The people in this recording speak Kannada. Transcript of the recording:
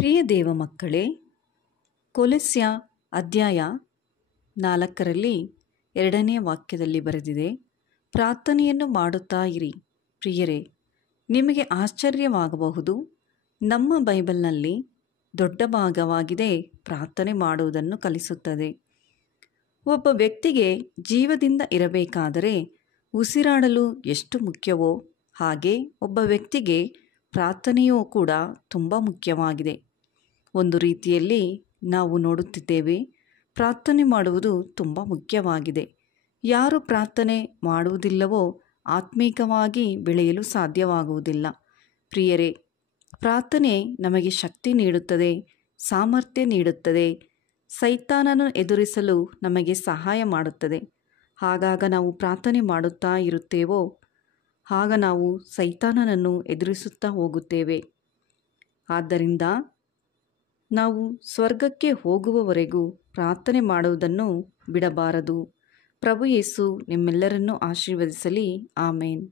ಪ್ರಿಯ ದೇವ ಮಕ್ಕಳೇ, ಕೊಲಸ್ಯ ಅಧ್ಯಾಯ 4ರಲ್ಲಿ 2ನೇ ವಾಕ್ಯದಲ್ಲಿ ಬರೆದಿದೆ, ಪ್ರಾರ್ಥನೆಯನ್ನು ಮಾಡುತ್ತಾ ಇರಿ. ಪ್ರಿಯರೇ, ನಿಮಗೆ ಆಶ್ಚರ್ಯವಾಗಬಹುದು, ನಮ್ಮ ಬೈಬಲ್ನಲ್ಲಿ ದೊಡ್ಡ ಭಾಗವಾಗಿದೆ ಪ್ರಾರ್ಥನೆ ಮಾಡುವುದನ್ನು ಕಲಿಸುತ್ತದೆ. ಒಬ್ಬ ವ್ಯಕ್ತಿಗೆ ಜೀವದಿಂದ ಇರಬೇಕಾದರೆ ಉಸಿರಾಡಲು ಎಷ್ಟು ಮುಖ್ಯವೋ ಹಾಗೆ ಒಬ್ಬ ವ್ಯಕ್ತಿಗೆ ಪ್ರಾರ್ಥನೆಯೂ ಕೂಡ ತುಂಬ ಮುಖ್ಯವಾಗಿದೆ. ಒಂದು ರೀತಿಯಲ್ಲಿ ನಾವು ನೋಡುತ್ತಿದ್ದೇವೆ, ಪ್ರಾರ್ಥನೆ ಮಾಡುವುದು ತುಂಬ ಮುಖ್ಯವಾಗಿದೆ. ಯಾರು ಪ್ರಾರ್ಥನೆ ಮಾಡುವುದಿಲ್ಲವೋ ಆತ್ಮೀಕವಾಗಿ ಬೆಳೆಯಲು ಸಾಧ್ಯವಾಗುವುದಿಲ್ಲ. ಪ್ರಿಯರೇ, ಪ್ರಾರ್ಥನೆ ನಮಗೆ ಶಕ್ತಿ ನೀಡುತ್ತದೆ, ಸಾಮರ್ಥ್ಯ ನೀಡುತ್ತದೆ, ಸೈತಾನನನ್ನು ಎದುರಿಸಲು ನಮಗೆ ಸಹಾಯ ಮಾಡುತ್ತದೆ. ಆಗಾಗ ನಾವು ಪ್ರಾರ್ಥನೆ ಮಾಡುತ್ತಾ ಇರುತ್ತೇವೋ ಆಗ ನಾವು ಸೈತಾನನನ್ನು ಎದುರಿಸುತ್ತಾ ಹೋಗುತ್ತೇವೆ. ಆದ್ದರಿಂದ ನಾವು ಸ್ವರ್ಗಕ್ಕೆ ಹೋಗುವವರೆಗೂ ಪ್ರಾರ್ಥನೆ ಮಾಡುವುದನ್ನು ಬಿಡಬಾರದು. ಪ್ರಭು ಯೇಸು ನಿಮ್ಮೆಲ್ಲರನ್ನೂ ಆಶೀರ್ವದಿಸಲಿ. ಆಮೇನ್.